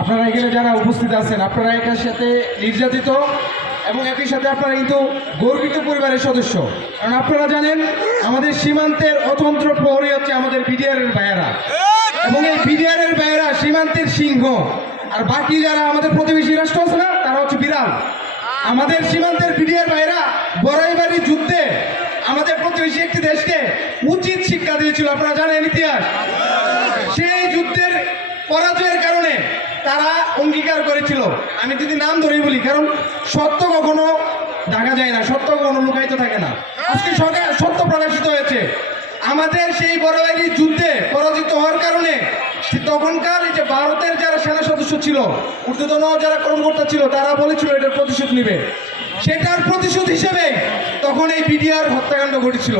আপনারা এখানে যারা উপস্থিত আছেন, আপনারা একার সাথে নির্যাতিত এবং একই সাথে আপনারা কিন্তু গর্বিত পরিবারের সদস্য। কারণ আপনারা জানেন আমাদের সীমান্তের অতন্ত্র প্রহরী হচ্ছে আমাদের বিডিআরের ভাইয়েরা, এবং এই বিডিআরের ভাইয়েরা সীমান্তের সিংহ। আর বাকি যারা আমাদের প্রতিবেশী রাষ্ট্র আছে না, তারা হচ্ছে বিড়াল। আমাদের সীমান্তের বিডিআর ভাইয়েরা বড়াইবাড়ি যুদ্ধে আমাদের প্রতিবেশী একটি দেশকে উচিত শিক্ষা দিয়েছিল, আপনারা জানেন ইতিহাস। সেই যুদ্ধের পরাজয়ের কারণে তারা অঙ্গীকার করেছিল, আমি যদি নাম ধরেই বলি, কারণ সত্য কখনো ঢাকা যায় না, সত্য কখনো লুকায়িত থাকে না। আজকে সত্য প্রকাশিত হয়েছে। আমাদের সেই বড়বাড়ির যুদ্ধে পরাজিত হওয়ার কারণে তখনকার এই যে ভারতের যারা সেনা সদস্য ছিল, ঊর্ধ্বতন যারা কর্মকর্তা ছিল, তারা বলেছিল এটার প্রতিশোধ নিবে। সেটার প্রতিশোধ হিসেবে তখন এই বিডিআর হত্যাকাণ্ড ঘটেছিল।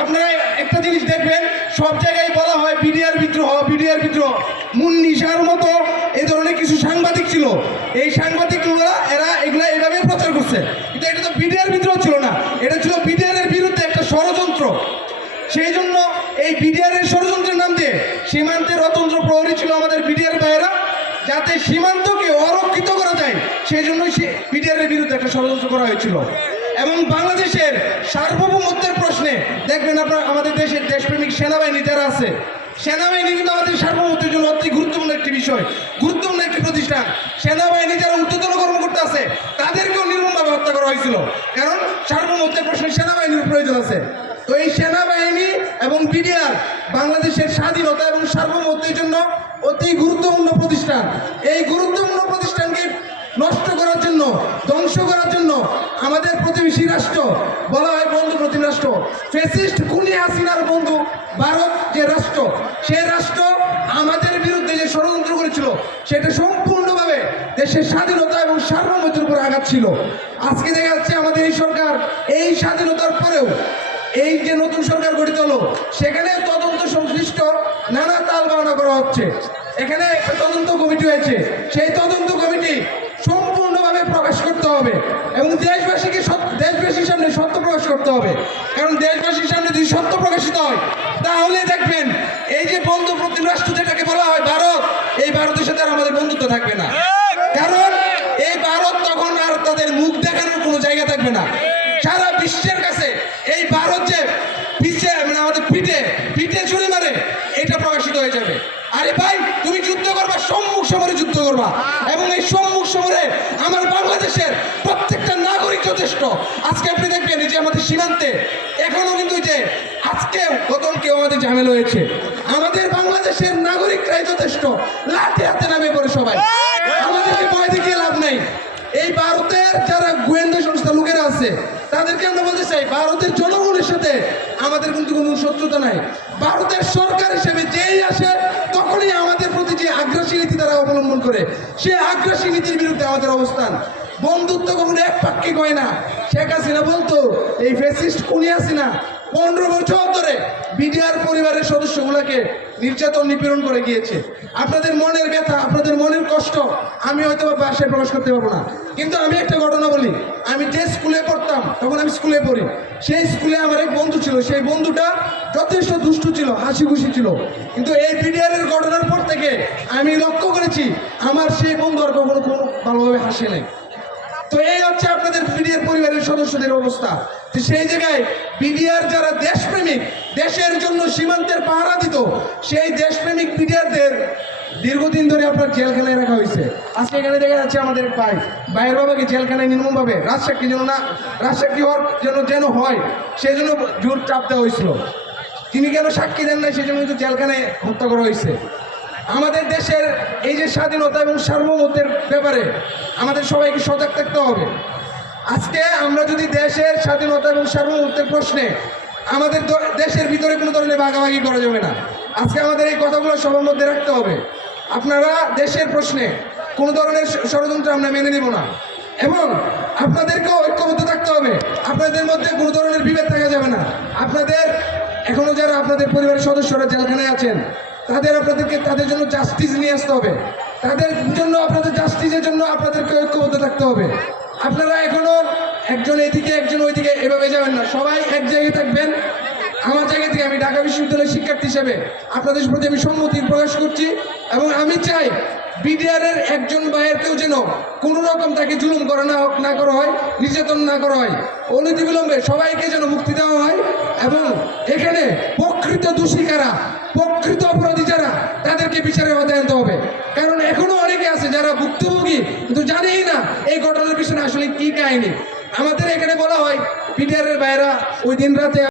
আপনারা একটা জিনিস দেখবেন, সব জায়গায় বলা হয় বিডিআর বিদ্রোহ, বিডিআর বিদ্রোহ। মুন্নিশার মতো এই ধরনের কিছু সাংবাদিক ছিল, এই সাংবাদিকগুলো এগুলা এভাবে প্রচার করছে, কিন্তু এটা তো বিডিআর বিদ্রোহ ছিল না, এটা ছিল বিডিআরের বিরুদ্ধে একটা ষড়যন্ত্র। সেই জন্য এই বিডিআরের ষড়যন্ত্রের নাম দিয়ে সীমান্তের অতন্ত্র প্রহরী ছিল আমাদের বিডিআর ভাইয়েরা, যাতে সীমান্তকে অরক্ষিত করা যায় সেই জন্যই বিডিআরের বিরুদ্ধে একটা ষড়যন্ত্র করা হয়েছিল। এবং বাংলাদেশের সার্বভৌমত্বের প্রশ্নে দেখবেন আপনার আমাদের দেশের দেশপ্রেমিক সেনাবাহিনী যারা আছে, সেনাবাহিনী কিন্তু আমাদের সার্বভৌমত্বের জন্য অতি গুরুত্বপূর্ণ একটি বিষয়, গুরুত্বপূর্ণ একটি প্রতিষ্ঠান। সেনাবাহিনী যারা ঊর্ধ্বতন কর্মকর্তা আছে তাদেরকেও নির্মমভাবে হত্যা করা হয়েছিল, কারণ সার্বভৌমত্বের প্রশ্নে সেনাবাহিনীর প্রয়োজন আছে। তো এই সেনাবাহিনী এবং বিডিআর বাংলাদেশের স্বাধীনতা এবং সার্বভৌমত্বের জন্য অতি গুরুত্বপূর্ণ প্রতিষ্ঠান। এই গুরুত্বপূর্ণ প্রতিষ্ঠানকে নষ্ট করার জন্য, ধ্বংস করার জন্য আমাদের প্রতিবেশী রাষ্ট্র, বলা হয় বন্ধু প্রতিম রাষ্ট্র, ফ্যাসিস্ট খুনি হাসিনার বন্ধু ভারত যে রাষ্ট্র, সেই রাষ্ট্র আমাদের বিরুদ্ধে যে ষড়যন্ত্র করেছিল সেটা সম্পূর্ণভাবে দেশের স্বাধীনতা এবং সার্বভৌমত্বের উপর আঘাত ছিল। আজকে দেখা যাচ্ছে আমাদের এই সরকার এই স্বাধীনতার পরেও এই যে নতুন সরকার গঠিত হলো, সেখানে তদন্ত সংশ্লিষ্ট নানা তাল বাহানা করা হচ্ছে। এখানে একটা তদন্ত কমিটি হয়েছে, সেই তদন্ত কমিটি সম্পূর্ণভাবে প্রকাশ করতে হবে এবং দেশবাসীর সামনে সত্য প্রকাশ করতে হবে। কারণ দেশবাসীর সামনে যদি সত্য প্রকাশিত হয়, তাহলে দেখবেন এই যে বন্ধু প্রতিম রাষ্ট্র যেটাকে বলা হয় ভারত, এই ভারতের সাথে আর আমাদের বন্ধুত্ব থাকবে না। কারণ এই ভারত তখন আর তাদের মুখ দেখানোর কোনো জায়গা থাকবে না। সারা বিশ্বের কাছে এই ভারত যে মানে আমাদের পিঠে ছুরি মারে, এটা প্রকাশিত হয়ে যাবে। আরে ভাই, তুমি যুদ্ধ করবা, সম্মুখ সমরে যুদ্ধ করবা, এবং এই সম্মুখ সমরে আমার বাংলাদেশের প্রত্যেকটা নাগরিক যথেষ্ট। আজকে আপনি দেখবেন এই যে আমাদের সীমান্তে এখনো কিন্তু যে আজকে কেউ আমাদের ঝামেলা হয়েছে, আমাদের বাংলাদেশের নাগরিকরাই যথেষ্ট, লাঠি হাতে নামে পড়ে সবাই, আমাদেরকে ভয় দেখিয়ে লাভ নাই। এই ভারতের যারা গোয়েন্দা সংস্থা লোকেরা আছে, তাদেরকে আমরা বলতে চাই, ভারতের জনগণের সাথে আমাদের কিন্তু কোনো শত্রুতা নাই। ভারতের সরকার হিসেবে যেই আসে তখনই আমাদের প্রতি যে আগ্রাসী নীতি তারা অবলম্বন করে, সেই আগ্রাসী নীতির বিরুদ্ধে আমাদের অবস্থান। বন্ধুত্ব কখনো একপাক্ষিক হয় না। শেখ হাসিনা বলতো, এই ফ্যাসিস্ট খুনি হাসিনা 15 বছর ধরে বিডিআর পরিবারের সদস্যগুলোকে নির্যাতন নিপীড়ন করে গিয়েছে। আপনাদের মনের ব্যথা, আপনাদের মনের কষ্ট আমি হয়তো ভাষায় প্রকাশ করতে পারবো না, কিন্তু আমি একটা ঘটনা বলি। আমি যে স্কুলে পড়তাম, তখন আমি স্কুলে পড়ি, সেই স্কুলে আমার এক বন্ধু ছিল। সেই বন্ধুটা যথেষ্ট দুষ্টু ছিল, হাসি খুশি ছিল, কিন্তু এই বিডিআরের ঘটনার পর থেকে আমি লক্ষ্য করেছি আমার সেই বন্ধু আর কখনো কোনো ভালোভাবে হাসে নাই। তো এই হচ্ছে আপনাদের বিডিআর পরিবারের সদস্যদের অবস্থা। সেই জায়গায় বিডিআর যারা দেশপ্রেমিক, দেশের জন্য সীমান্তের পাহারা দিত, সেই দেশপ্রেমিক বিডিআরদের দীর্ঘদিন ধরে আপনার জেলখানায় রাখা হয়েছে। আজকে এখানে দেখা যাচ্ছে আমাদের ভাইয়ের বাবাকে জেলখানায় নির্মমভাবে রাজসাক্ষী হওয়ার যেন হয় সেই জন্য জোর চাপ দেওয়া হয়েছিল। তিনি কেন সাক্ষী দেন নাই, সেই জন্য কিন্তু জেলখানায় হত্যা করা হয়েছে। আমাদের দেশের এই যে স্বাধীনতা এবং সার্বভৌমত্বের ব্যাপারে আমাদের সবাইকে সজাগ থাকতে হবে। আজকে আমরা যদি দেশের স্বাধীনতা এবং সার্বভৌমত্বের প্রশ্নে আমাদের দেশের ভিতরে কোনো ধরনের ভাগাভাগি করা যাবে না। আজকে আমাদের এই কথাগুলো সবার মধ্যে রাখতে হবে। আপনারা দেশের প্রশ্নে কোনো ধরনের ষড়যন্ত্র আমরা মেনে নেব না, এবং আপনাদেরকেও ঐক্যবদ্ধ থাকতে হবে। আপনাদের মধ্যে কোনো ধরনের বিভেদ থাকা যাবে না। আপনাদের এখনো যারা আপনাদের পরিবারের সদস্যরা জেলখানায় আছেন, তাদের জন্য জাস্টিস নিয়ে আসতে হবে। তাদের জন্য আপনাদের জাস্টিসের জন্য আপনাদেরকে ঐক্যবদ্ধ থাকতে হবে। আপনারা এখনো একজন এদিকে একজন ওইদিকে এভাবে যাবেন না, সবাই এক জায়গায় থাকবেন। আমার জায়গা থেকে আমি ঢাকা বিশ্ববিদ্যালয়ের শিক্ষার্থী হিসেবে আপনাদের প্রতি আমি সম্মতি প্রকাশ করছি এবং আমি চাই বিডিআরের একজন ভাইয়ের কেউ যেন কোনো রকম তাকে জুলুম করা না করা হয়, নির্যাতন না করা হয়, অনতিবিলম্বে সবাইকে যেন মুক্তি দেওয়া হয় এবং এখানে প্রকৃত দোষী কারা, প্রকৃত অপরাধী যারা, তাদেরকে বিচারের আওতায় আনতে হবে। কারণ এখনো অনেকে আছে যারা ভুক্তভোগী কিন্তু জানেই না এই ঘটনার পিছনে আসলে কি কাহিনী। আমাদের এখানে বলা হয় বিডিআরের ভাইয়েরা ওই দিন রাতে